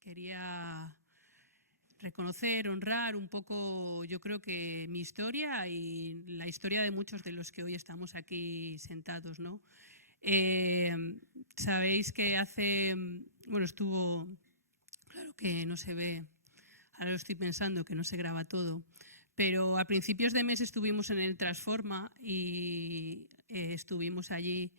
Quería reconocer, honrar un poco, yo creo que mi historia y la historia de muchos de los que hoy estamos aquí sentados, ¿no? Sabéis que estuvo, claro que no se ve, ahora lo estoy pensando que no se graba todo, pero a principios de mes estuvimos en el Transforma y estuvimos allí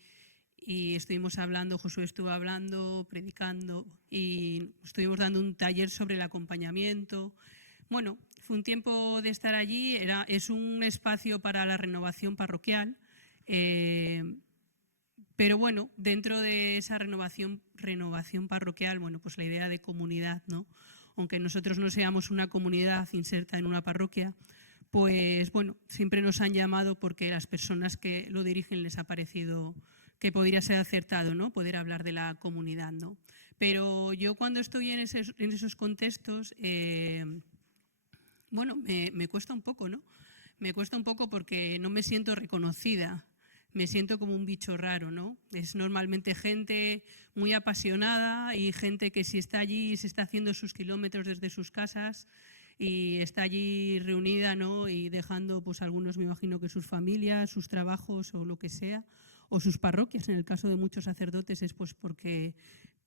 y estuvimos hablando, Josué estuvo hablando, predicando y estuvimos dando un taller sobre el acompañamiento. Bueno, fue un tiempo de estar allí, es un espacio para la renovación parroquial, pero bueno, dentro de esa renovación parroquial, bueno, pues la idea de comunidad, ¿no? Aunque nosotros no seamos una comunidad inserta en una parroquia, pues bueno, siempre nos han llamado porque las personas que lo dirigen les ha parecido que podría ser acertado, ¿no? Poder hablar de la comunidad, ¿no? Pero yo cuando estoy en esos contextos, bueno, me cuesta un poco, ¿no? Me cuesta un poco porque no me siento reconocida, me siento como un bicho raro, ¿no? Es normalmente gente muy apasionada y gente que si está allí se está haciendo sus kilómetros desde sus casas y está allí reunida, ¿no? Y dejando, pues algunos me imagino que sus familias, sus trabajos o lo que sea, o sus parroquias, en el caso de muchos sacerdotes es pues porque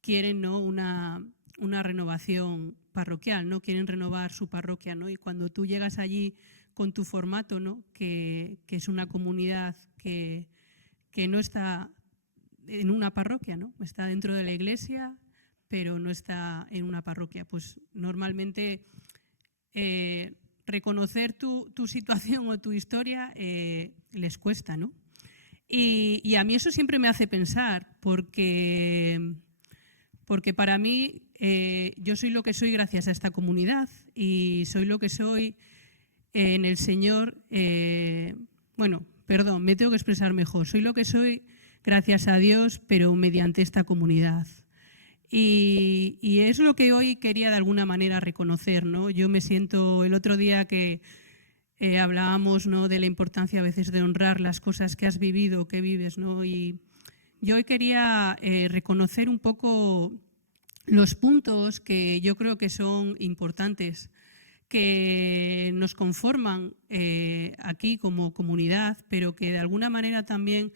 quieren, ¿no? una renovación parroquial, ¿no? Quieren renovar su parroquia, ¿no? Y cuando tú llegas allí con tu formato, ¿no? que es una comunidad que no está en una parroquia, ¿no? Está dentro de la iglesia, pero no está en una parroquia. Pues normalmente reconocer tu situación o tu historia les cuesta, ¿no? Y a mí eso siempre me hace pensar, porque para mí yo soy lo que soy gracias a esta comunidad y soy lo que soy en el Señor. Me tengo que expresar mejor. Soy lo que soy gracias a Dios, pero mediante esta comunidad. Y es lo que hoy quería de alguna manera reconocer, ¿no? Yo me siento, el otro día que hablábamos, ¿no? de la importancia a veces de honrar las cosas que has vivido, que vives, ¿no? Y yo hoy quería reconocer un poco los puntos que yo creo que son importantes, que nos conforman aquí como comunidad, pero que de alguna manera también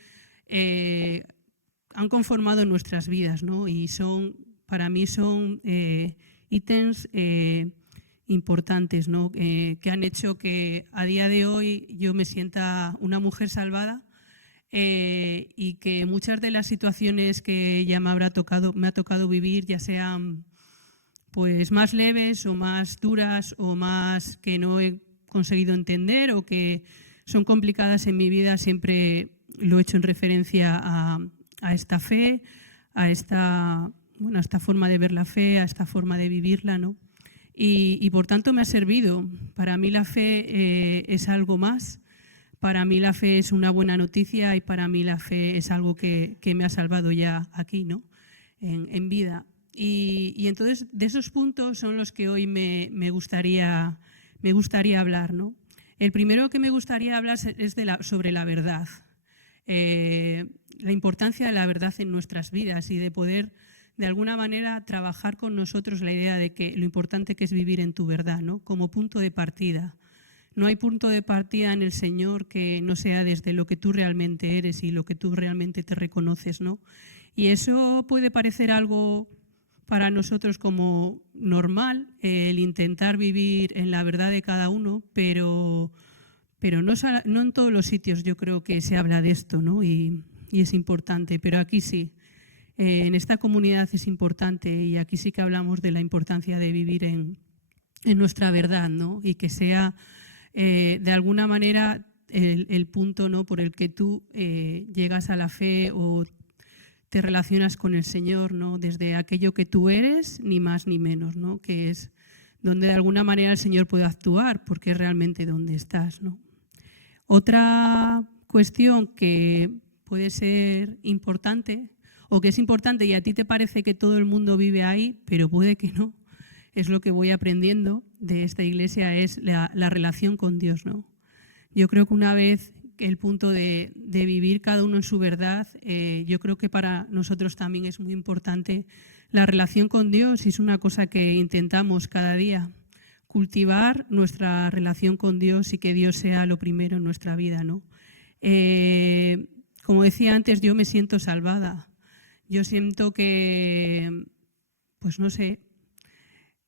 han conformado nuestras vidas, ¿no? Y para mí son ítems importantes, ¿no? Que han hecho que a día de hoy yo me sienta una mujer salvada y que muchas de las situaciones que ya me ha tocado vivir, ya sean pues más leves o más duras o más que no he conseguido entender o que son complicadas en mi vida, siempre lo he hecho en referencia a esta fe, a esta forma de ver la fe, a esta forma de vivirla, ¿no? Y por tanto me ha servido. Para mí la fe es algo más, para mí la fe es una buena noticia y para mí la fe es algo que me ha salvado ya aquí, ¿no? En vida. Y entonces de esos puntos son los que hoy me gustaría hablar, ¿no? El primero que me gustaría hablar es sobre la verdad, la importancia de la verdad en nuestras vidas y de poder de alguna manera trabajar con nosotros la idea de que lo importante que es vivir en tu verdad, ¿no? Como punto de partida. No hay punto de partida en el Señor que no sea desde lo que tú realmente eres y lo que tú realmente te reconoces, ¿no? Y eso puede parecer algo para nosotros como normal, el intentar vivir en la verdad de cada uno, pero no en todos los sitios yo creo que se habla de esto, ¿no? Y es importante, pero aquí sí. En esta comunidad es importante y aquí sí que hablamos de la importancia de vivir en nuestra verdad, ¿no? Y que sea de alguna manera el punto, ¿no? por el que tú llegas a la fe o te relacionas con el Señor, ¿no? Desde aquello que tú eres, ni más ni menos, ¿no? Que es donde de alguna manera el Señor puede actuar, porque es realmente donde estás, ¿no? Otra cuestión que puede ser importante, o que es importante y a ti te parece que todo el mundo vive ahí, pero puede que no, es lo que voy aprendiendo de esta iglesia, es la relación con Dios, ¿no? Yo creo que una vez el punto de vivir cada uno en su verdad, yo creo que para nosotros también es muy importante la relación con Dios es una cosa que intentamos cada día, cultivar nuestra relación con Dios y que Dios sea lo primero en nuestra vida, ¿no? Como decía antes, yo me siento salvada. Yo siento que, pues no sé,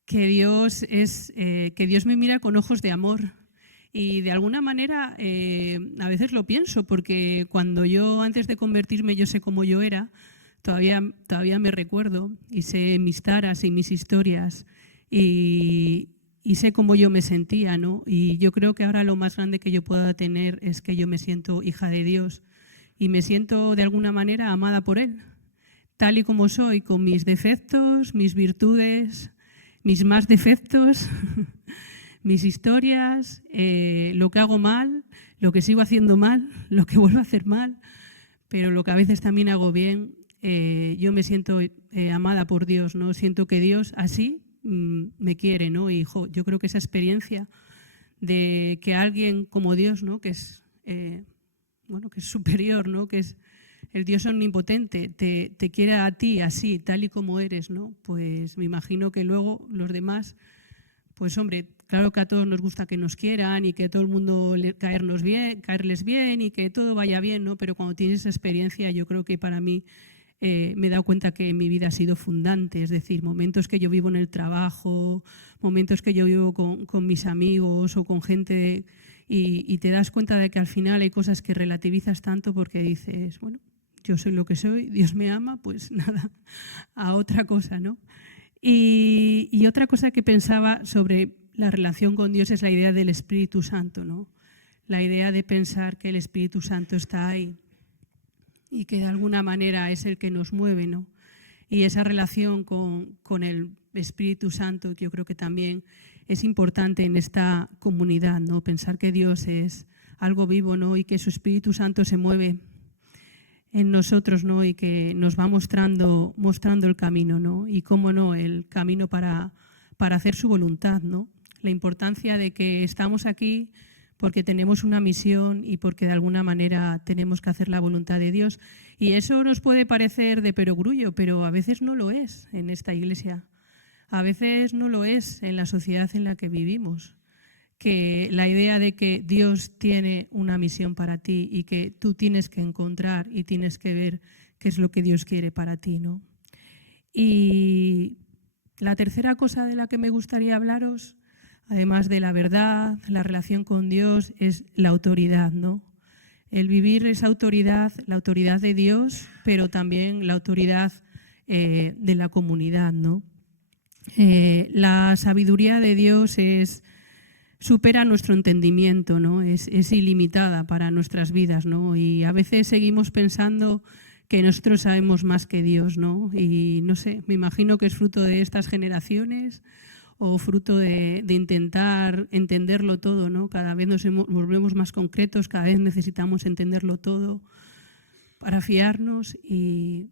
que Dios me mira con ojos de amor. Y de alguna manera a veces lo pienso, porque cuando yo antes de convertirme yo sé cómo yo era, todavía me recuerdo y sé mis taras y mis historias y sé cómo yo me sentía, ¿no? Y yo creo que ahora lo más grande que yo pueda tener es que yo me siento hija de Dios y me siento de alguna manera amada por Él, tal y como soy, con mis defectos, mis virtudes, mis más defectos, mis historias, lo que hago mal, lo que sigo haciendo mal, lo que vuelvo a hacer mal, pero lo que a veces también hago bien. Yo me siento amada por Dios, ¿no? Siento que Dios así me quiere, ¿no? Y yo creo que esa experiencia de que alguien como Dios, ¿no? Que es que es superior, ¿no? Que es el Dios omnipotente, te quiere a ti así, tal y como eres, ¿no? Pues me imagino que luego los demás, pues hombre, claro que a todos nos gusta que nos quieran y que todo el mundo caerles bien y que todo vaya bien, ¿no? Pero cuando tienes esa experiencia, yo creo que para mí me he dado cuenta que mi vida ha sido fundante, es decir, momentos que yo vivo en el trabajo, momentos que yo vivo con mis amigos o con gente y te das cuenta de que al final hay cosas que relativizas tanto porque dices, bueno, yo soy lo que soy, Dios me ama, pues nada, a otra cosa, ¿no? Y otra cosa que pensaba sobre la relación con Dios es la idea del Espíritu Santo, ¿no? La idea de pensar que el Espíritu Santo está ahí y que de alguna manera es el que nos mueve, ¿no? Y esa relación con el Espíritu Santo, que yo creo que también es importante en esta comunidad, ¿no? Pensar que Dios es algo vivo, ¿no? Y que su Espíritu Santo se mueve en nosotros, ¿no? Y que nos va mostrando el camino, ¿no? Y cómo no, el camino para hacer su voluntad, ¿no? La importancia de que estamos aquí porque tenemos una misión y porque de alguna manera tenemos que hacer la voluntad de Dios. Y eso nos puede parecer de perogrullo, pero a veces no lo es en esta iglesia. A veces no lo es en la sociedad en la que vivimos. Que la idea de que Dios tiene una misión para ti y que tú tienes que encontrar y tienes que ver qué es lo que Dios quiere para ti, ¿no? Y la tercera cosa de la que me gustaría hablaros, además de la verdad, la relación con Dios, es la autoridad, ¿no? El vivir esa autoridad, la autoridad de Dios, pero también la autoridad de la comunidad, ¿no? La sabiduría de Dios supera nuestro entendimiento, ¿no? Es ilimitada para nuestras vidas, ¿no? Y a veces seguimos pensando que nosotros sabemos más que Dios, ¿no? Y no sé, me imagino que es fruto de estas generaciones o fruto de intentar entenderlo todo, ¿no? Cada vez nos volvemos más concretos, cada vez necesitamos entenderlo todo para fiarnos y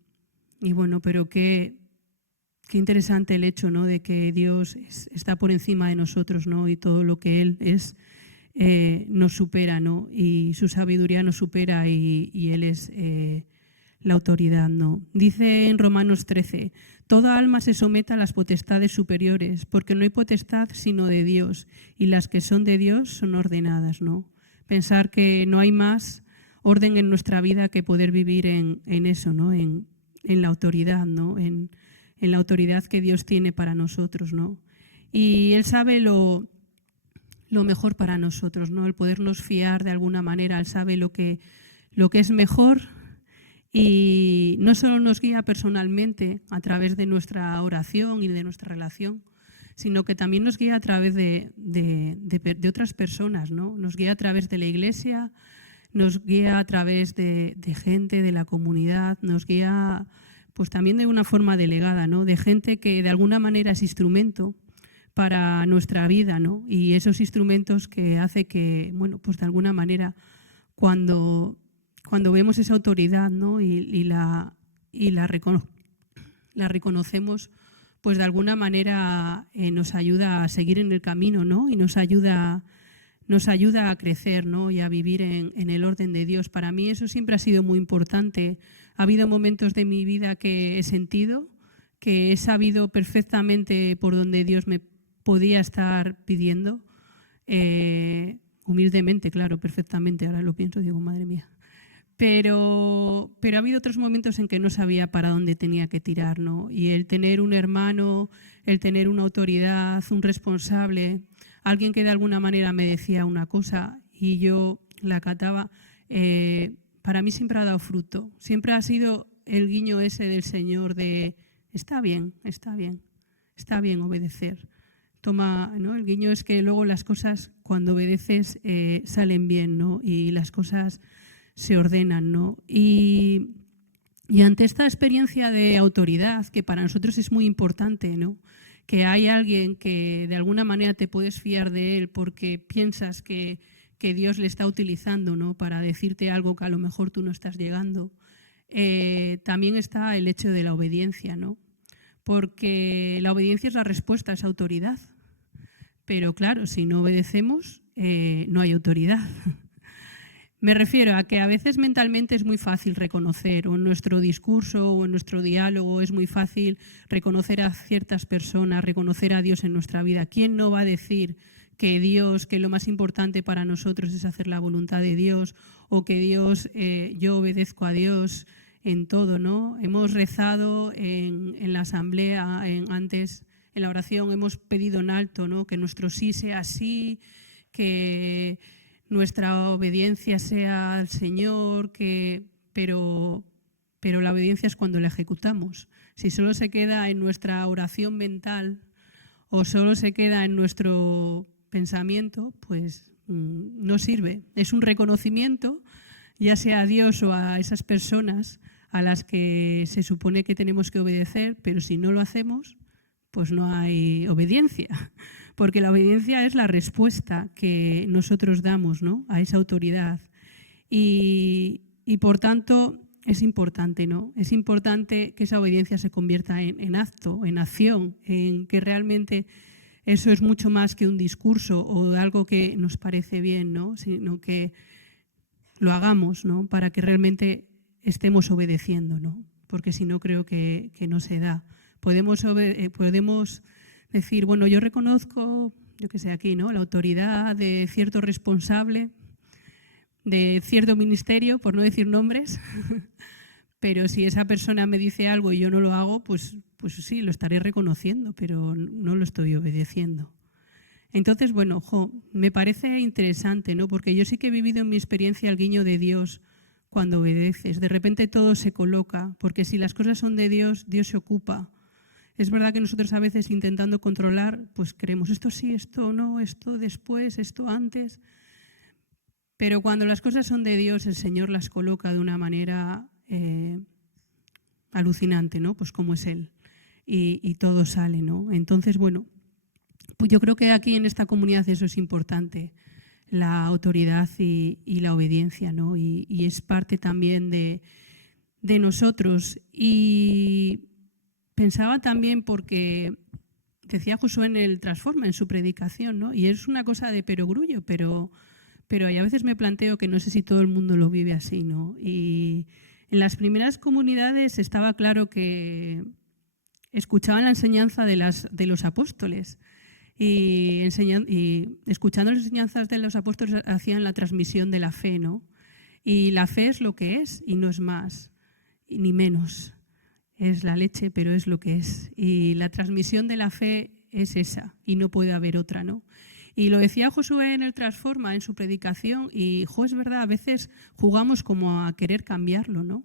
bueno, pero qué interesante el hecho, ¿no? De que Dios está por encima de nosotros, ¿no? Y todo lo que Él es nos supera, ¿no? Y su sabiduría nos supera y Él es la autoridad, ¿no? Dice en Romanos 13, toda alma se someta a las potestades superiores, porque no hay potestad sino de Dios, y las que son de Dios son ordenadas, ¿no? Pensar que no hay más orden en nuestra vida que poder vivir en eso, ¿no? En la autoridad, ¿no? En la autoridad que Dios tiene para nosotros, ¿no? Y Él sabe lo mejor para nosotros, ¿no? El podernos fiar de alguna manera, Él sabe lo que es mejor y no solo nos guía personalmente a través de nuestra oración y de nuestra relación, sino que también nos guía a través de otras personas, ¿no? Nos guía a través de la iglesia, nos guía a través de gente de la comunidad, nos guía pues también de una forma delegada, ¿no? De gente que de alguna manera es instrumento para nuestra vida, ¿no? Y esos instrumentos que hace que, bueno, pues de alguna manera cuando vemos esa autoridad, ¿no? y la reconocemos, pues de alguna manera nos ayuda a seguir en el camino, ¿no? Y nos ayuda a crecer, ¿no? Y a vivir en el orden de Dios. Para mí eso siempre ha sido muy importante. Ha habido momentos de mi vida que he sentido que he sabido perfectamente por dónde Dios me podía estar pidiendo, humildemente, claro, perfectamente, ahora lo pienso y digo, madre mía. Pero ha habido otros momentos en que no sabía para dónde tenía que tirar, ¿no? Y el tener un hermano, el tener una autoridad, un responsable, alguien que de alguna manera me decía una cosa y yo la acataba, para mí siempre ha dado fruto. Siempre ha sido el guiño ese del Señor de está bien obedecer. Toma, ¿no? El guiño es que luego las cosas, cuando obedeces, salen bien, ¿no? Y las cosas se ordenan, ¿no? Y ante esta experiencia de autoridad, que para nosotros es muy importante, ¿no? Que hay alguien que de alguna manera te puedes fiar de él porque piensas que Dios le está utilizando, ¿no? Para decirte algo que a lo mejor tú no estás llegando. También está el hecho de la obediencia, ¿no? Porque la obediencia es la respuesta a esa autoridad. Pero claro, si no obedecemos, no hay autoridad. Me refiero a que a veces mentalmente es muy fácil reconocer, o en nuestro discurso o en nuestro diálogo es muy fácil reconocer a ciertas personas, reconocer a Dios en nuestra vida. ¿Quién no va a decir que lo más importante para nosotros es hacer la voluntad de Dios o que yo obedezco a Dios en todo, ¿no? Hemos rezado en la asamblea, antes en la oración hemos pedido en alto, ¿no? Que nuestro sí sea sí, que nuestra obediencia sea al Señor, pero la obediencia es cuando la ejecutamos. Si solo se queda en nuestra oración mental o solo se queda en nuestro pensamiento, pues no sirve. Es un reconocimiento, ya sea a Dios o a esas personas a las que se supone que tenemos que obedecer, pero si no lo hacemos, pues no hay obediencia. Porque la obediencia es la respuesta que nosotros damos, ¿no? A esa autoridad. Y por tanto es importante, ¿no? Es importante que esa obediencia se convierta en acto, en acción, en que realmente eso es mucho más que un discurso o algo que nos parece bien, ¿no? Sino que lo hagamos, ¿no? Para que realmente estemos obedeciendo, ¿no? Porque si no creo que no se da. Podemos decir, bueno, yo reconozco, yo qué sé, aquí, ¿no? La autoridad de cierto responsable de cierto ministerio, por no decir nombres, pero si esa persona me dice algo y yo no lo hago, pues sí, lo estaré reconociendo, pero no lo estoy obedeciendo. Entonces, bueno, me parece interesante, ¿no? Porque yo sí que he vivido en mi experiencia el guiño de Dios cuando obedeces. De repente todo se coloca, porque si las cosas son de Dios, Dios se ocupa. Es verdad que nosotros a veces intentando controlar, pues queremos esto sí, esto no, esto después, esto antes. Pero cuando las cosas son de Dios, el Señor las coloca de una manera alucinante, ¿no? Pues como es Él. Y todo sale, ¿no? Entonces, bueno, pues yo creo que aquí en esta comunidad eso es importante, la autoridad y la obediencia, ¿no? Y es parte también de nosotros. Y pensaba también porque decía Josué en el Transforma, en su predicación, ¿no? Y es una cosa de perogrullo, pero a veces me planteo que no sé si todo el mundo lo vive así, ¿no? Y en las primeras comunidades estaba claro que escuchaban la enseñanza de los apóstoles y escuchando las enseñanzas de los apóstoles hacían la transmisión de la fe, ¿no? Y la fe es lo que es y no es más ni menos. Es la leche, pero es lo que es. Y la transmisión de la fe es esa y no puede haber otra, ¿no? Y lo decía Josué en el Transforma, en su predicación, y es verdad, a veces jugamos como a querer cambiarlo, ¿no?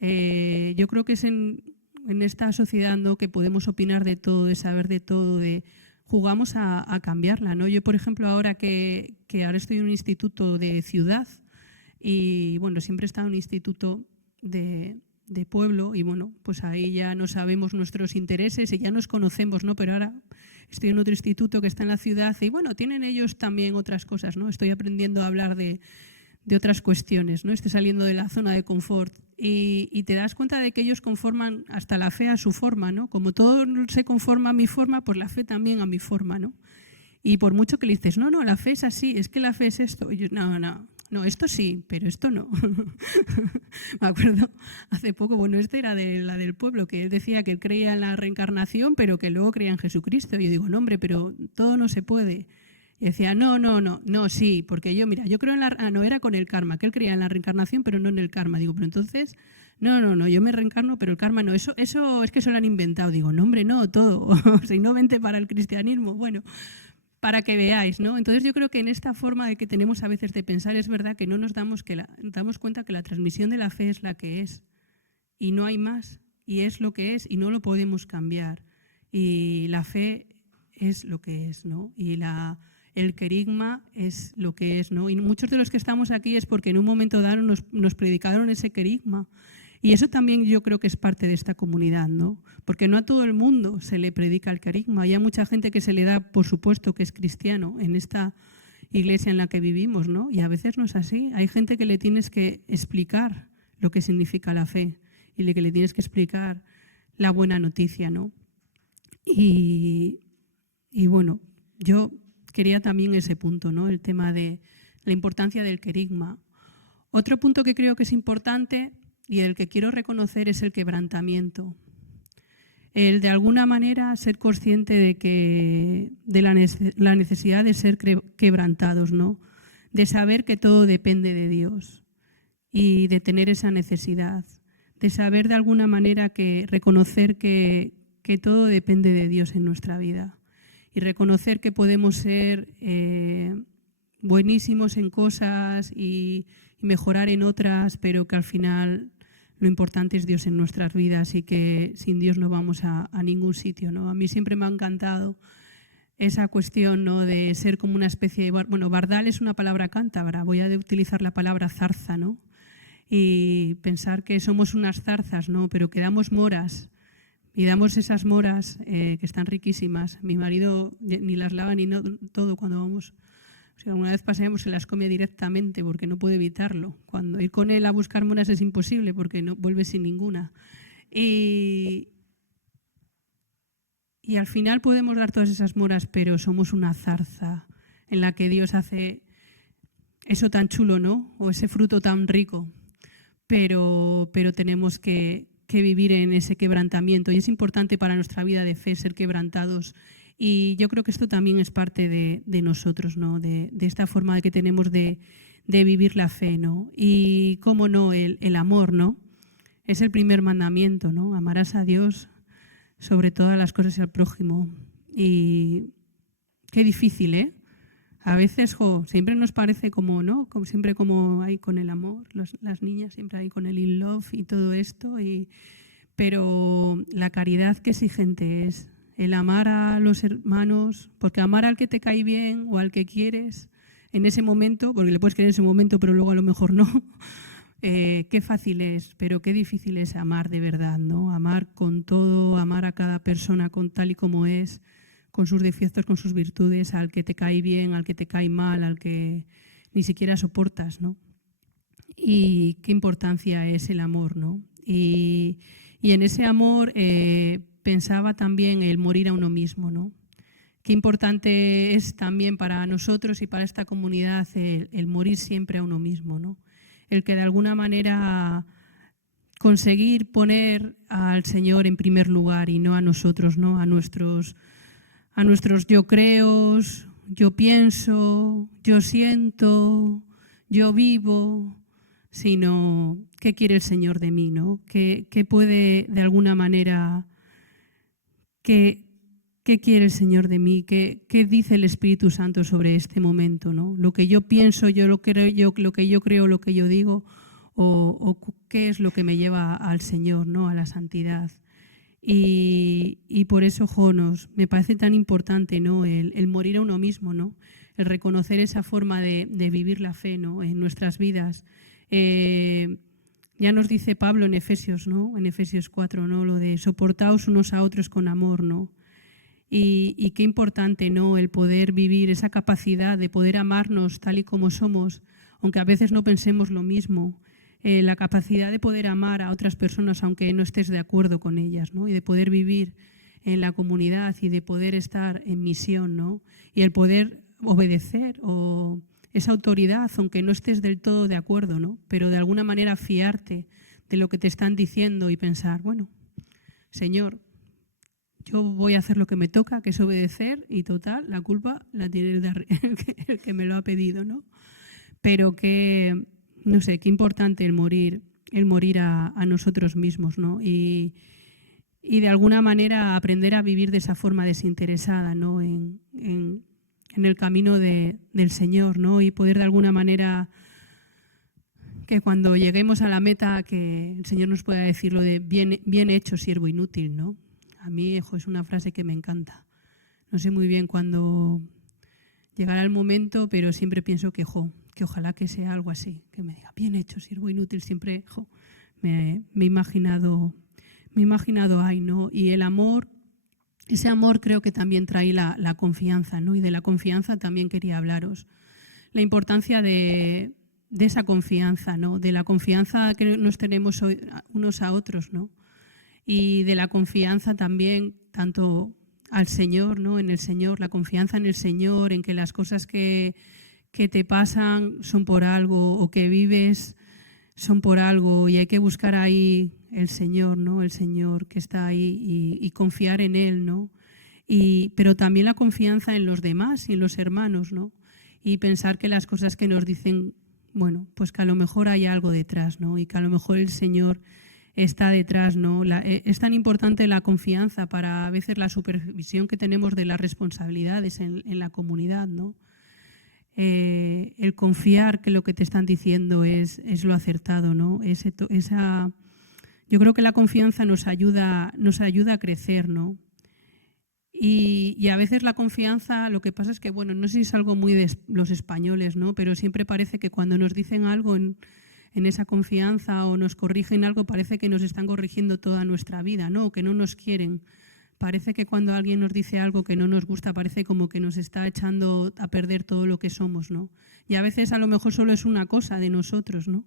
Yo creo que es en esta sociedad, ¿no?, que podemos opinar de todo, de saber de todo, jugamos a cambiarla, ¿no? Yo, por ejemplo, ahora que ahora estoy en un instituto de ciudad y, bueno, siempre he estado en un instituto de pueblo y, bueno, pues ahí ya no sabemos nuestros intereses y ya nos conocemos, ¿no? Pero ahora estoy en otro instituto que está en la ciudad y, bueno, tienen ellos también otras cosas, ¿no? Estoy aprendiendo a hablar de otras cuestiones, ¿no? Estoy saliendo de la zona de confort y te das cuenta de que ellos conforman hasta la fe a su forma, ¿no? Como todo se conforma a mi forma, pues la fe también a mi forma, ¿no? Y por mucho que le dices, no, la fe es así, es que la fe es esto. Y yo, no, No, esto sí, pero esto no. Me acuerdo hace poco, bueno, este era de la del pueblo, que él decía que él creía en la reencarnación, pero que luego creía en Jesucristo. Y yo digo, no, hombre, pero todo no se puede. Y decía, no, sí, porque yo, mira, yo creo en la... Ah, no, era con el karma, que él creía en la reencarnación, pero no en el karma. Digo, pero entonces, no, yo me reencarno, pero el karma no. Eso es que eso lo han inventado. Digo, no, hombre, no, todo. Si no, vente para el cristianismo. Bueno, para que veáis, ¿no? Entonces yo creo que en esta forma de que tenemos a veces de pensar es verdad que no nos damos cuenta que la transmisión de la fe es la que es y no hay más, y es lo que es y no lo podemos cambiar. Y la fe es lo que es, ¿no? Y el querigma es lo que es, ¿no? Y muchos de los que estamos aquí es porque en un momento dado nos predicaron ese querigma. Y eso también yo creo que es parte de esta comunidad, ¿no? Porque no a todo el mundo se le predica el querigma. Hay mucha gente que se le da, por supuesto, que es cristiano en esta iglesia en la que vivimos, ¿no? Y a veces no es así. Hay gente que le tienes que explicar lo que significa la fe y que le tienes que explicar la buena noticia, ¿no? Y bueno, yo quería también ese punto, ¿no? El tema de la importancia del querigma. Otro punto que creo que es importante y el que quiero reconocer es el quebrantamiento. El de alguna manera ser consciente de la necesidad de ser quebrantados, ¿no? De saber que todo depende de Dios y de tener esa necesidad, de saber de alguna manera reconocer que todo depende de Dios en nuestra vida y reconocer que podemos ser buenísimos en cosas y mejorar en otras, pero que al final lo importante es Dios en nuestras vidas y que sin Dios no vamos a ningún sitio, ¿no? A mí siempre me ha encantado esa cuestión, ¿no? De ser como una especie de... Bueno, bardal es una palabra cántabra, voy a utilizar la palabra zarza, ¿no? Y pensar que somos unas zarzas, ¿no? Pero que damos moras y damos esas moras que están riquísimas. Mi marido ni las lava ni todo cuando vamos... Si alguna vez paseamos se las come directamente porque no puede evitarlo. Cuando ir con él a buscar moras es imposible porque no vuelve sin ninguna. Y al final podemos dar todas esas moras, pero somos una zarza en la que Dios hace eso tan chulo, ¿no? O ese fruto tan rico. Pero tenemos que vivir en ese quebrantamiento y es importante para nuestra vida de fe ser quebrantados. Y yo creo que esto también es parte de nosotros, ¿no? De esta forma de que tenemos de vivir la fe, ¿no? Y cómo no, el amor, ¿no? Es el primer mandamiento, ¿no? Amarás a Dios sobre todas las cosas y al prójimo. Y qué difícil, ¿eh? A veces, siempre nos parece como, ¿no? Siempre como hay con el amor, las niñas siempre hay con el in love y todo esto, pero la caridad qué exigente es. El amar a los hermanos, porque amar al que te cae bien o al que quieres en ese momento, porque le puedes querer en ese momento, pero luego a lo mejor no, qué fácil es, pero qué difícil es amar de verdad, ¿no? Amar con todo, amar a cada persona con tal y como es, con sus defectos, con sus virtudes, al que te cae bien, al que te cae mal, al que ni siquiera soportas, ¿no? Y qué importancia es el amor, ¿no? Y en ese amor pensaba también el morir a uno mismo, ¿no? Qué importante es también para nosotros y para esta comunidad el morir siempre a uno mismo, ¿no? El que de alguna manera conseguir poner al Señor en primer lugar y no a nosotros, ¿no? A nuestros yo creo, yo pienso, yo siento, yo vivo, sino qué quiere el Señor de mí, ¿no? ¿Qué puede de alguna manera... ¿Qué quiere el Señor de mí? ¿Qué dice el Espíritu Santo sobre este momento, ¿no? Lo que yo pienso, lo que yo creo, lo que yo digo, o qué es lo que me lleva al Señor, ¿no? A la santidad. Y por eso, me parece tan importante, ¿no? El morir a uno mismo, ¿no? El reconocer esa forma de vivir la fe, ¿no? En nuestras vidas. Ya nos dice Pablo en Efesios, ¿no? En Efesios 4, ¿no? Lo de soportaos unos a otros con amor, ¿no? Y qué importante, ¿no? El poder vivir esa capacidad de poder amarnos tal y como somos, aunque a veces no pensemos lo mismo. La capacidad de poder amar a otras personas aunque no estés de acuerdo con ellas, ¿no? Y de poder vivir en la comunidad y de poder estar en misión, ¿no? Y el poder obedecer o esa autoridad, aunque no estés del todo de acuerdo, ¿no? Pero de alguna manera fiarte de lo que te están diciendo y pensar, bueno, Señor, yo voy a hacer lo que me toca, que es obedecer, y total, la culpa la tiene el que me lo ha pedido, ¿no? Pero que, no sé, qué importante el morir a nosotros mismos, ¿no? Y de alguna manera aprender a vivir de esa forma desinteresada, ¿no? En el camino del Señor, ¿no? Y poder de alguna manera que cuando lleguemos a la meta que el Señor nos pueda decir lo de bien hecho, siervo inútil, ¿no? A mí es una frase que me encanta. No sé muy bien cuándo llegará el momento, pero siempre pienso que ojalá que sea algo así, que me diga, bien hecho, siervo inútil, siempre me he imaginado ahí, ¿no? Y el amor, ese amor creo que también trae la confianza, ¿no? Y de la confianza también quería hablaros. La importancia de esa confianza, ¿no? De la confianza que nos tenemos unos a otros, ¿no? Y de la confianza también tanto al Señor, ¿no? En el Señor, la confianza en el Señor, en que las cosas que te pasan son por algo o que vives son por algo, y hay que buscar ahí el Señor, ¿no? El Señor que está ahí y confiar en Él, ¿no? Pero también la confianza en los demás y en los hermanos, ¿no? Y pensar que las cosas que nos dicen, bueno, pues que a lo mejor hay algo detrás, ¿no? Y que a lo mejor el Señor está detrás, ¿no? Es tan importante la confianza para a veces la supervisión que tenemos de las responsabilidades en la comunidad, ¿no? El confiar que lo que te están diciendo es lo acertado, ¿no? Yo creo que la confianza nos ayuda a crecer, ¿no? Y a veces la confianza, lo que pasa es que, bueno, no sé si es algo muy de los españoles, ¿no? Pero siempre parece que cuando nos dicen algo en esa confianza o nos corrigen algo, parece que nos están corrigiendo toda nuestra vida, ¿no? O que no nos quieren. Parece que cuando alguien nos dice algo que no nos gusta, parece como que nos está echando a perder todo lo que somos, ¿no? Y a veces a lo mejor solo es una cosa de nosotros, ¿no?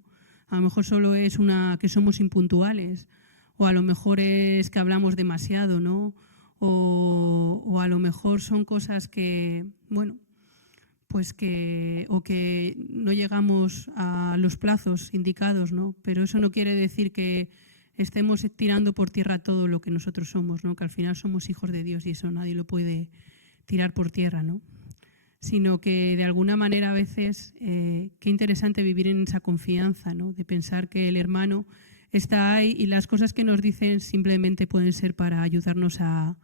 A lo mejor solo es que somos impuntuales, o a lo mejor es que hablamos demasiado, ¿no? O a lo mejor son cosas que, bueno, pues que no llegamos a los plazos indicados, ¿no? Pero eso no quiere decir que estemos tirando por tierra todo lo que nosotros somos, ¿no? Que al final somos hijos de Dios y eso nadie lo puede tirar por tierra, ¿no? Sino que de alguna manera a veces, qué interesante vivir en esa confianza, ¿no? De pensar que el hermano está ahí y las cosas que nos dicen simplemente pueden ser para ayudarnos a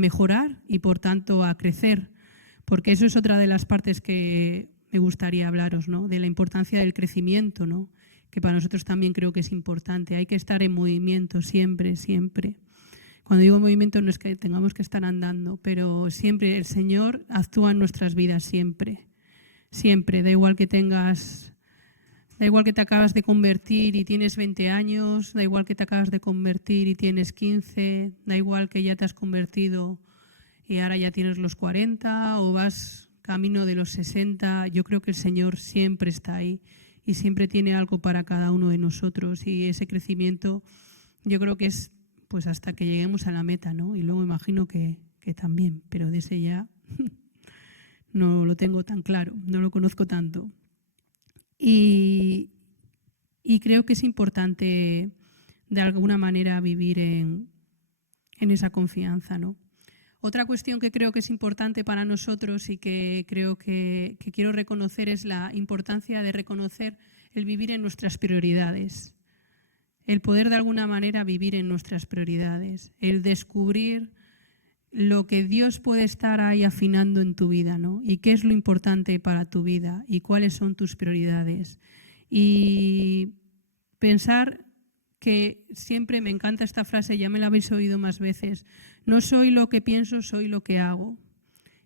mejorar y por tanto a crecer, porque eso es otra de las partes que me gustaría hablaros, ¿no? De la importancia del crecimiento, ¿no? Que para nosotros también creo que es importante. Hay que estar en movimiento siempre, siempre. Cuando digo movimiento no es que tengamos que estar andando, pero siempre el Señor actúa en nuestras vidas, siempre. Siempre, da igual que te acabas de convertir y tienes 20 años, da igual que te acabas de convertir y tienes 15, da igual que ya te has convertido y ahora ya tienes los 40 o vas camino de los 60, yo creo que el Señor siempre está ahí y siempre tiene algo para cada uno de nosotros, y ese crecimiento yo creo que es pues hasta que lleguemos a la meta, ¿no? Y luego imagino que también, pero de ese ya no lo tengo tan claro, no lo conozco tanto. Y creo que es importante de alguna manera vivir en esa confianza, ¿no? Otra cuestión que creo que es importante para nosotros y que creo que quiero reconocer es la importancia de reconocer el vivir en nuestras prioridades, el poder de alguna manera vivir en nuestras prioridades, el descubrir lo que Dios puede estar ahí afinando en tu vida, ¿no? Y qué es lo importante para tu vida y cuáles son tus prioridades. Y pensar que siempre me encanta esta frase, ya me la habéis oído más veces, no soy lo que pienso, soy lo que hago.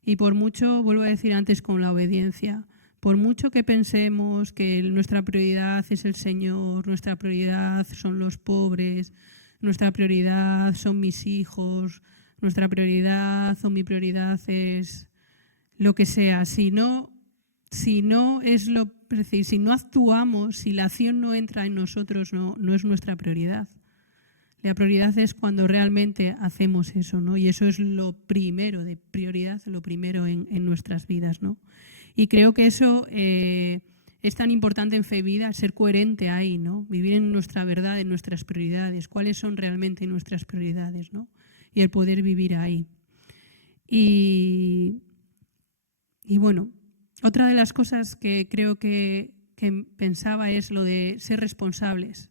Y por mucho, vuelvo a decir antes con la obediencia, por mucho que pensemos que nuestra prioridad es el Señor, nuestra prioridad son los pobres, nuestra prioridad son mis hijos, nuestra prioridad o mi prioridad es lo que sea, si no actuamos, si la acción no entra en nosotros, no es nuestra prioridad. La prioridad es cuando realmente hacemos eso, ¿no? Y eso es lo primero de prioridad, lo primero en nuestras vidas, ¿no? Y creo que eso es tan importante en Fe y Vida, ser coherente ahí, ¿no? Vivir en nuestra verdad, en nuestras prioridades, cuáles son realmente nuestras prioridades, ¿no? Y el poder vivir ahí. Y bueno, otra de las cosas que creo que pensaba es lo de ser responsables.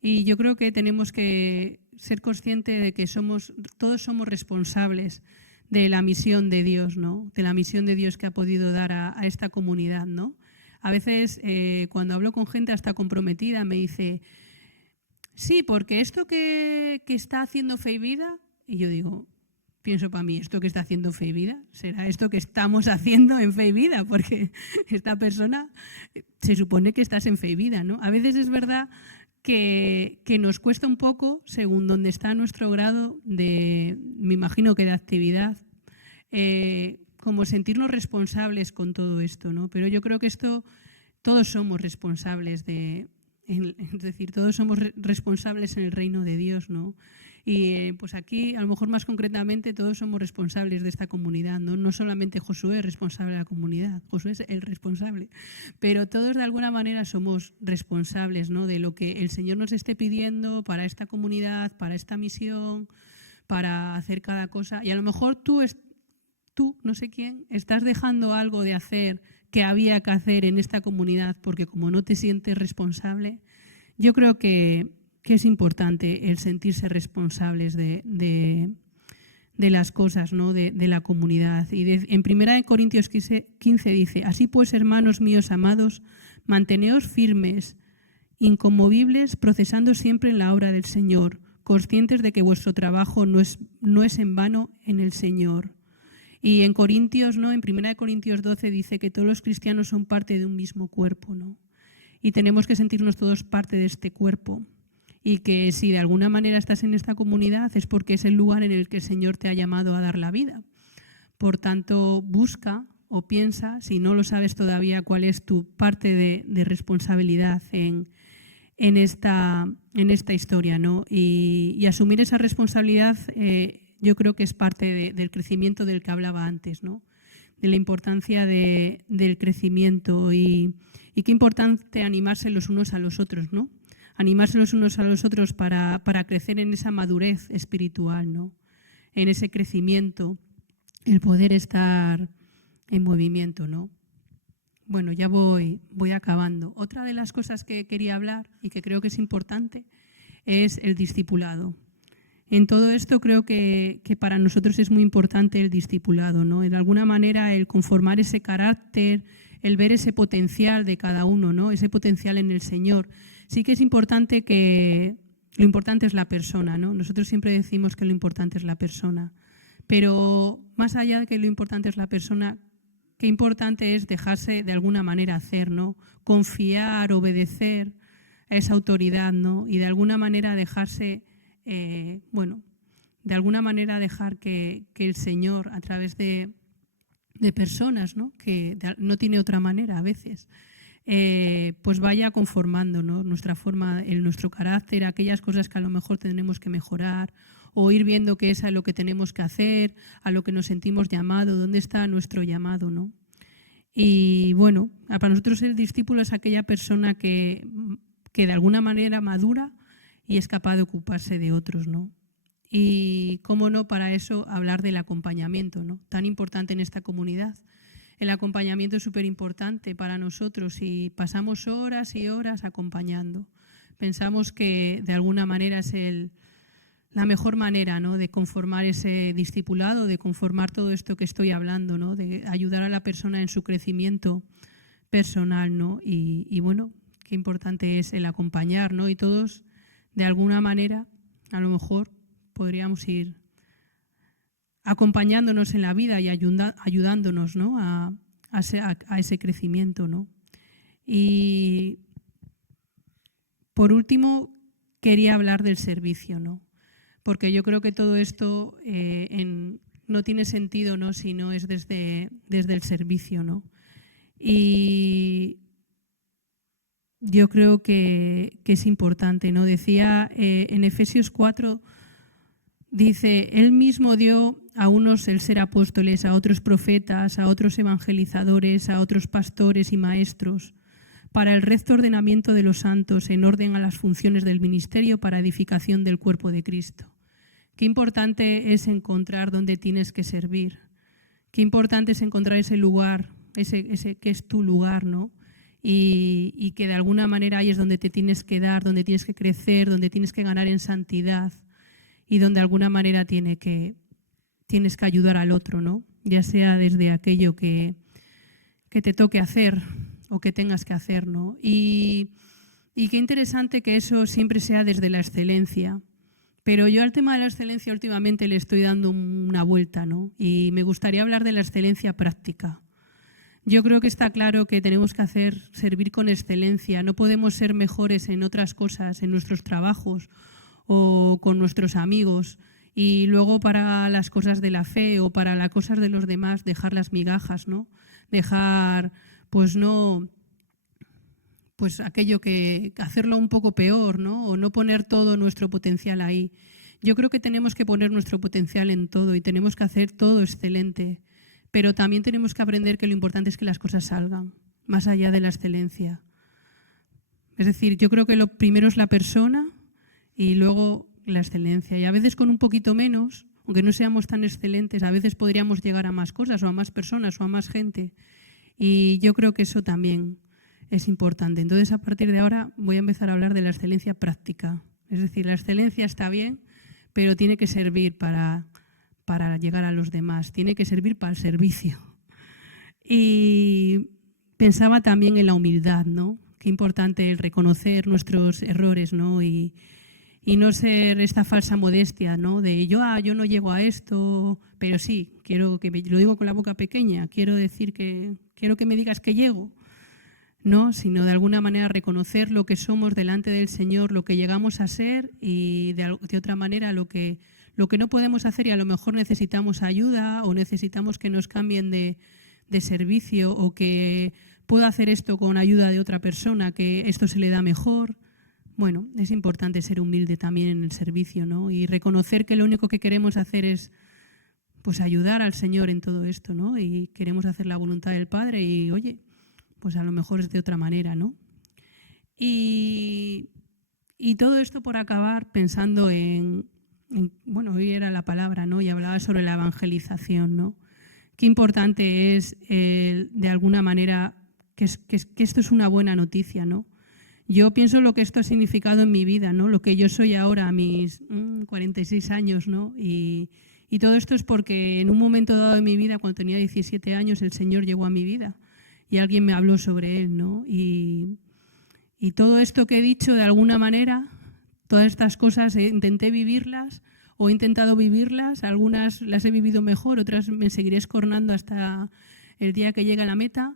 Y yo creo que tenemos que ser conscientes de que todos somos responsables de la misión de Dios, ¿no? De la misión de Dios que ha podido dar a esta comunidad, ¿no? A veces cuando hablo con gente hasta comprometida me dice, sí, porque esto que está haciendo Fe y Vida, y yo digo, pienso para mí, esto que está haciendo Fe y Vida, será esto que estamos haciendo en Fe y Vida, porque esta persona se supone que estás en Fe y Vida, ¿no? A veces es verdad que nos cuesta un poco, según donde está nuestro grado me imagino que de actividad, como sentirnos responsables con todo esto, ¿no? Pero yo creo que todos somos responsables es decir, todos somos responsables en el reino de Dios, ¿no? Y pues aquí, a lo mejor más concretamente, todos somos responsables de esta comunidad, ¿no? No solamente Josué es responsable de la comunidad, Josué es el responsable, pero todos de alguna manera somos responsables, ¿no? De lo que el Señor nos esté pidiendo para esta comunidad, para esta misión, para hacer cada cosa. Y a lo mejor tú, no sé quién, estás dejando algo de hacer que había que hacer en esta comunidad porque como no te sientes responsable. Yo creo que es importante el sentirse responsables de las cosas, ¿no? de la comunidad. Y en 1 Corintios 15 dice, así pues, hermanos míos amados, manteneos firmes, inconmovibles, procesando siempre en la obra del Señor, conscientes de que vuestro trabajo no es en vano en el Señor. Y en Corintios, ¿no? En 1 Corintios 12 dice que todos los cristianos son parte de un mismo cuerpo, ¿no? Y tenemos que sentirnos todos parte de este cuerpo. Y que si de alguna manera estás en esta comunidad es porque es el lugar en el que el Señor te ha llamado a dar la vida. Por tanto, busca o piensa, si no lo sabes todavía, cuál es tu parte de responsabilidad en esta historia, ¿no? Y asumir esa responsabilidad yo creo que es parte del crecimiento del que hablaba antes, ¿no? De la importancia del crecimiento y qué importante animarse los unos a los otros, ¿no? Animarse los unos a los otros para crecer en esa madurez espiritual, ¿no? En ese crecimiento, el poder estar en movimiento, ¿no? Bueno, ya voy acabando. Otra de las cosas que quería hablar y que creo que es importante es el discipulado. En todo esto creo que para nosotros es muy importante el discipulado, ¿no? De alguna manera el conformar ese carácter, el ver ese potencial de cada uno, ¿no? Ese potencial en el Señor. Sí que es importante lo importante es la persona, ¿no? Nosotros siempre decimos que lo importante es la persona, pero más allá de que lo importante es la persona, qué importante es dejarse de alguna manera hacer, ¿no? Confiar, obedecer a esa autoridad, ¿no? Y de alguna manera dejarse... de alguna manera dejar que el Señor, a través de personas, ¿no? Que no tiene otra manera a veces, pues vaya conformando, ¿no? Nuestra forma, nuestro carácter, aquellas cosas que a lo mejor tenemos que mejorar o ir viendo qué es a lo que tenemos que hacer, a lo que nos sentimos llamados, dónde está nuestro llamado, ¿no? Y bueno, para nosotros el discípulo es aquella persona que de alguna manera madura y es capaz de ocuparse de otros, ¿no? Y cómo no, para eso hablar del acompañamiento, ¿no? Tan importante en esta comunidad. El acompañamiento es súper importante para nosotros y pasamos horas y horas acompañando. Pensamos que de alguna manera es la mejor manera, ¿no? De conformar ese discipulado, de conformar todo esto que estoy hablando, ¿no? De ayudar a la persona en su crecimiento personal, ¿no? Y bueno, qué importante es el acompañar, ¿no? Y todos, de alguna manera, a lo mejor podríamos ir acompañándonos en la vida y ayudándonos, ¿no? a ese crecimiento, ¿no? Y por último, quería hablar del servicio, ¿no? Porque yo creo que todo esto no tiene sentido, ¿no? Si no es desde el servicio, ¿no? Y yo creo que es importante, ¿no? Decía en Efesios 4, dice, Él mismo dio a unos el ser apóstoles, a otros profetas, a otros evangelizadores, a otros pastores y maestros, para el recto ordenamiento de los santos, en orden a las funciones del ministerio para edificación del cuerpo de Cristo. Qué importante es encontrar dónde tienes que servir. Qué importante es encontrar ese lugar, ese que es tu lugar, ¿no? Y que de alguna manera ahí es donde te tienes que dar, donde tienes que crecer, donde tienes que ganar en santidad y donde de alguna manera tienes que ayudar al otro, ¿no? Ya sea desde aquello que te toque hacer o que tengas que hacer, ¿no? Y qué interesante que eso siempre sea desde la excelencia. Pero yo al tema de la excelencia últimamente le estoy dando una vuelta, ¿no? Y me gustaría hablar de la excelencia práctica. Yo creo que está claro que tenemos que servir con excelencia. No podemos ser mejores en otras cosas, en nuestros trabajos o con nuestros amigos, y luego para las cosas de la fe o para las cosas de los demás dejar las migajas, ¿no? Dejar, pues aquello que hacerlo un poco peor, ¿no? O no poner todo nuestro potencial ahí. Yo creo que tenemos que poner nuestro potencial en todo y tenemos que hacer todo excelente, pero también tenemos que aprender que lo importante es que las cosas salgan, más allá de la excelencia. Es decir, yo creo que lo primero es la persona y luego la excelencia. Y a veces con un poquito menos, aunque no seamos tan excelentes, a veces podríamos llegar a más cosas o a más personas o a más gente. Y yo creo que eso también es importante. Entonces, a partir de ahora voy a empezar a hablar de la excelencia práctica. Es decir, la excelencia está bien, pero tiene que servir para llegar a los demás, tiene que servir para el servicio. Y pensaba también en la humildad, ¿no? Qué importante el reconocer nuestros errores, ¿no? Y no ser esta falsa modestia, ¿no? De yo no llego a esto, pero sí, quiero que lo digo con la boca pequeña, quiero decir quiero que me digas que llego, ¿no? Sino de alguna manera reconocer lo que somos delante del Señor, lo que llegamos a ser y de otra manera lo que no podemos hacer y a lo mejor necesitamos ayuda o necesitamos que nos cambien de servicio o que pueda hacer esto con ayuda de otra persona, que esto se le da mejor. Bueno, es importante ser humilde también en el servicio, ¿no? Y reconocer que lo único que queremos hacer es pues ayudar al Señor en todo esto, ¿no? Y queremos hacer la voluntad del Padre y, oye, pues a lo mejor es de otra manera, ¿no? Y todo esto por acabar pensando bueno, hoy era la palabra, ¿no? Y hablaba sobre la evangelización, ¿no? Qué importante es, de alguna manera, que esto es una buena noticia, ¿no? Yo pienso lo que esto ha significado en mi vida, ¿no? Lo que yo soy ahora a mis 46 años, ¿no? Y todo esto es porque en un momento dado de mi vida, cuando tenía 17 años, el Señor llegó a mi vida y alguien me habló sobre Él, ¿no? Y todo esto que he dicho, de alguna manera, todas estas cosas intenté vivirlas o he intentado vivirlas, algunas las he vivido mejor, otras me seguiré escornando hasta el día que llegue a la meta,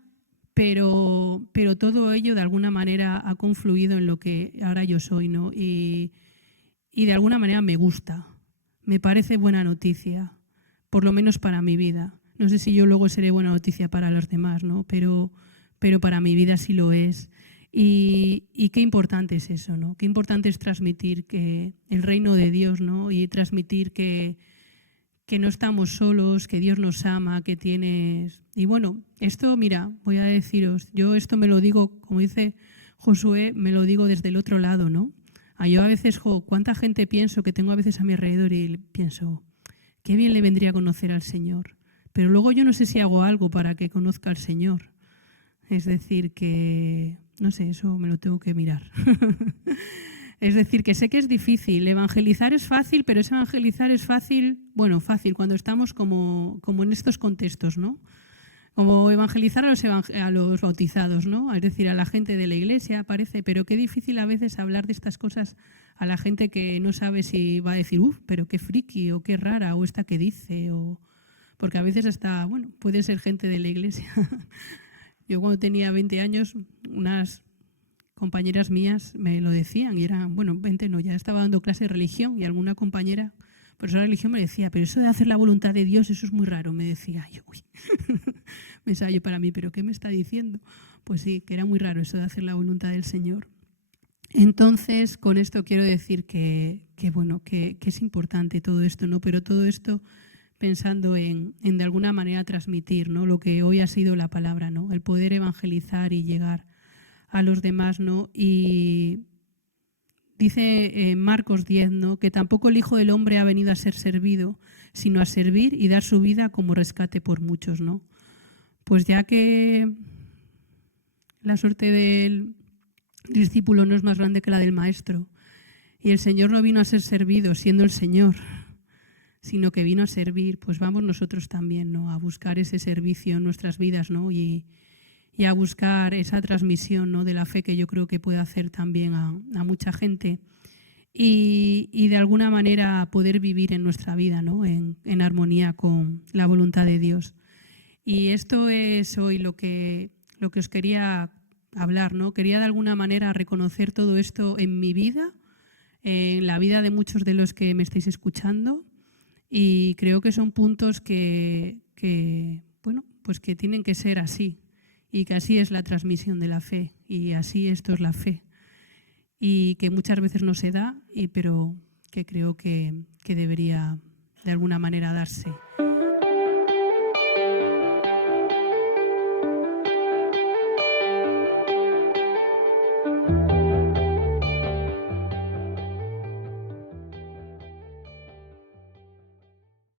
pero todo ello de alguna manera ha confluido en lo que ahora yo soy, ¿no? Y de alguna manera me gusta, me parece buena noticia, por lo menos para mi vida. No sé si yo luego seré buena noticia para los demás, ¿no? Pero para mi vida sí lo es. Y qué importante es eso, ¿no? Qué importante es transmitir que el reino de Dios, ¿no? Y transmitir que no estamos solos, que Dios nos ama, que tienes... Y bueno, esto, mira, voy a deciros, yo esto me lo digo, como dice Josué, me lo digo desde el otro lado, ¿no? Yo a veces, cuánta gente pienso que tengo a veces a mi alrededor y pienso, qué bien le vendría a conocer al Señor. Pero luego yo no sé si hago algo para que conozca al Señor. Es decir, que, no sé, eso me lo tengo que mirar. Es decir, que sé que es difícil. Evangelizar es fácil, pero ese evangelizar es fácil, bueno, fácil cuando estamos como en estos contextos, ¿no? Como evangelizar a los bautizados, ¿no? Es decir, a la gente de la iglesia, parece, pero qué difícil a veces hablar de estas cosas a la gente que no sabe si va a decir, pero qué friki, o qué rara, o esta que dice, o... Porque a veces hasta, bueno, puede ser gente de la iglesia. Yo cuando tenía 20 años, unas compañeras mías me lo decían y eran, bueno, 20 no, ya estaba dando clase de religión y alguna compañera, profesora de religión, me decía, pero eso de hacer la voluntad de Dios, eso es muy raro, me decía yo, uy, pensaba yo para mí, pero ¿qué me está diciendo? Pues sí, que era muy raro eso de hacer la voluntad del Señor. Entonces, con esto quiero decir que es importante todo esto, ¿no? Pero todo esto pensando en de alguna manera transmitir, ¿no? Lo que hoy ha sido la palabra, ¿no? El poder evangelizar y llegar a los demás, ¿no? Y dice Marcos 10, ¿no? Que tampoco el Hijo del Hombre ha venido a ser servido, sino a servir y dar su vida como rescate por muchos, ¿no? Pues ya que la suerte del discípulo no es más grande que la del maestro, y el Señor no vino a ser servido siendo el Señor, sino que vino a servir, pues vamos nosotros también, ¿no? A buscar ese servicio en nuestras vidas, ¿no? Y a buscar esa transmisión, ¿no? De la fe que yo creo que puede hacer también a mucha gente y de alguna manera poder vivir en nuestra vida, ¿no? En armonía con la voluntad de Dios. Y esto es hoy lo que os quería hablar, ¿no? Quería de alguna manera reconocer todo esto en mi vida, en la vida de muchos de los que me estáis escuchando, y creo que son puntos que tienen que ser así, y que así es la transmisión de la fe, y así esto es la fe, y que muchas veces no se da, pero que creo que debería de alguna manera darse.